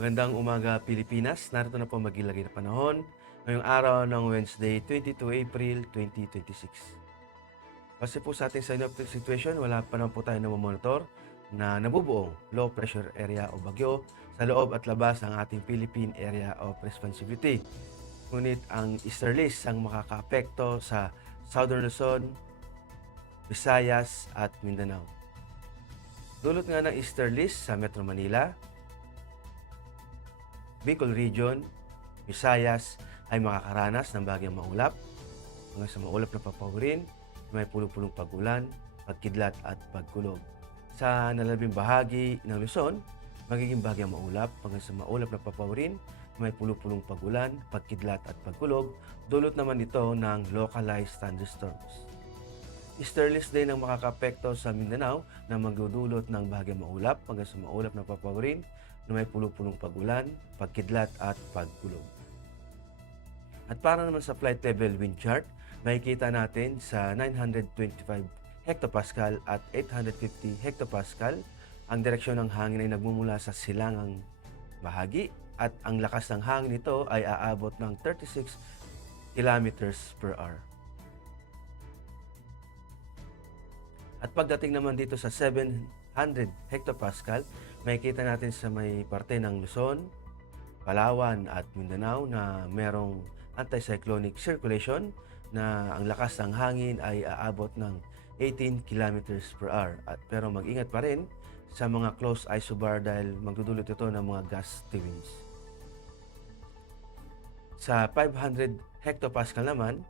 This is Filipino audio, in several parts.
Magandang umaga Pilipinas, narito na po magilagay na panahon ngayong araw ng Wednesday, 22 April 2026. Kasi po sa ating synoptic situation, wala pa naman po tayo namomonitor na nabubuong low pressure area o bagyo sa loob at labas ng ating Philippine Area of Responsibility. Ngunit ang easterlies ang makakaapekto sa Southern Luzon, Visayas at Mindanao. Dulot nga ng easterlies sa Metro Manila, Bicol Region, Visayas ay makakaranas ng bagyang maulap hanggang sa maulap na papawirin, may pulong-pulong pag-ulan, pagkidlat at pagkulog. Sa nalalabing bahagi ng Luzon, magiging bagyang maulap hanggang sa maulap na papawirin, may pulong-pulong pag-ulan, pagkidlat at pagkulog. Dulot naman ito ng localized thunderstorms. Easterlies din ang makakapekto sa Mindanao na magdudulot ng bagyang maulap hanggang sa maulap na papawirin na may pulong-pulong pag-ulan, pagkidlat at pagkulog. At para naman sa flight level wind chart, makikita natin sa 925 hectopascal at 850 hectopascal, ang direksyon ng hangin ay nagmumula sa silangang bahagi at ang lakas ng hangin nito ay aabot ng 36 kilometers per hour. At pagdating naman dito sa 700 hectopascal, makikita natin sa may parte ng Luzon, Palawan at Mindanao na merong anticyclonic circulation na ang lakas ng hangin ay aabot ng 18 kilometers per hour. Pero mag-ingat pa rin sa mga close isobar dahil magdudulot ito ng mga gusty winds. Sa 500 hectopascal naman,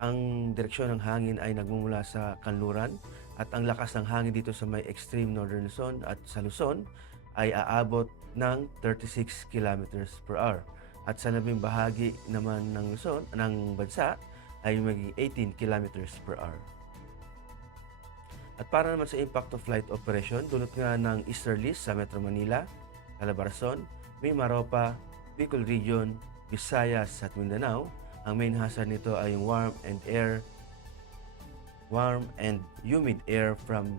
ang direksyon ng hangin ay nagmumula sa kanluran at ang lakas ng hangin dito sa may extreme northern Luzon at sa Luzon ay aabot ng 36 kilometers per hour. At sa labing bahagi naman ng Luzon, ng bansa, ay maging 18 kilometers per hour. At para naman sa impact of flight operation, dulot nga ng easterlies sa Metro Manila, Calabarzon, Mimaropa, Bicol Region, Visayas at Mindanao. Ang main hazard nito ay yung warm and humid air from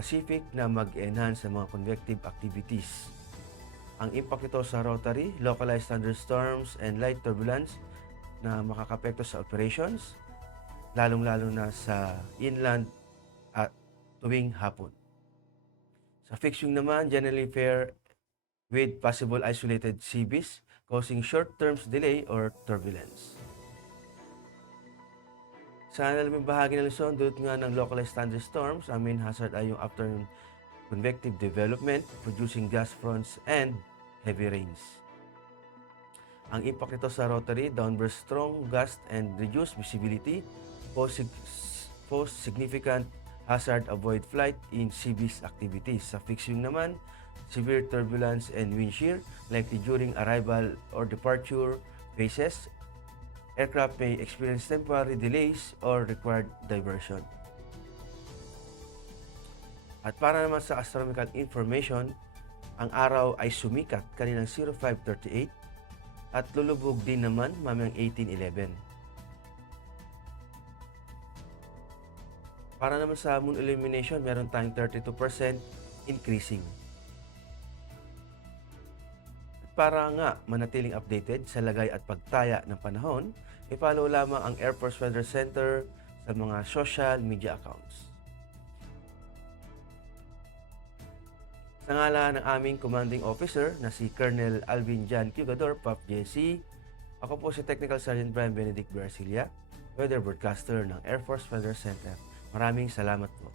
Pacific na mag-enhance sa mga convective activities. Ang impact nito sa rotary, localized thunderstorms and light turbulence na makakapekto sa operations, lalong-lalo na sa inland at tuwing hapon. Sa fixing naman, generally fair with possible isolated sea breeze causing short-term delay or turbulence. Sa nalalabing bahagi ng Luzon, dulot nga ng localized thunderstorms, ang main hazard ay yung afternoon convective development producing gas fronts and heavy rains. Ang impact nito sa rotary, downburst strong gust and reduced visibility, pose significant hazard, avoid flight in sea breeze activities. Sa fixing naman, severe turbulence and wind shear likely during arrival or departure phases. Aircraft may experience temporary delays or required diversion. At para naman sa astronomical information, ang araw ay sumikat kaninang 0538 at lulubog din naman mamayang 1811. Para naman sa moon illumination, meron tayong 32% increasing. At para nga manatiling updated sa lagay at pagtaya ng panahon, i-follow lamang ang Air Force Weather Center sa mga social media accounts. Sa ngalan ng aming commanding officer na si Colonel Alvin Jan Cugador, PAP JC, ako po si Technical Sergeant Brian Benedict Garcilia, Weather Broadcaster ng Air Force Weather Center. Maraming salamat po.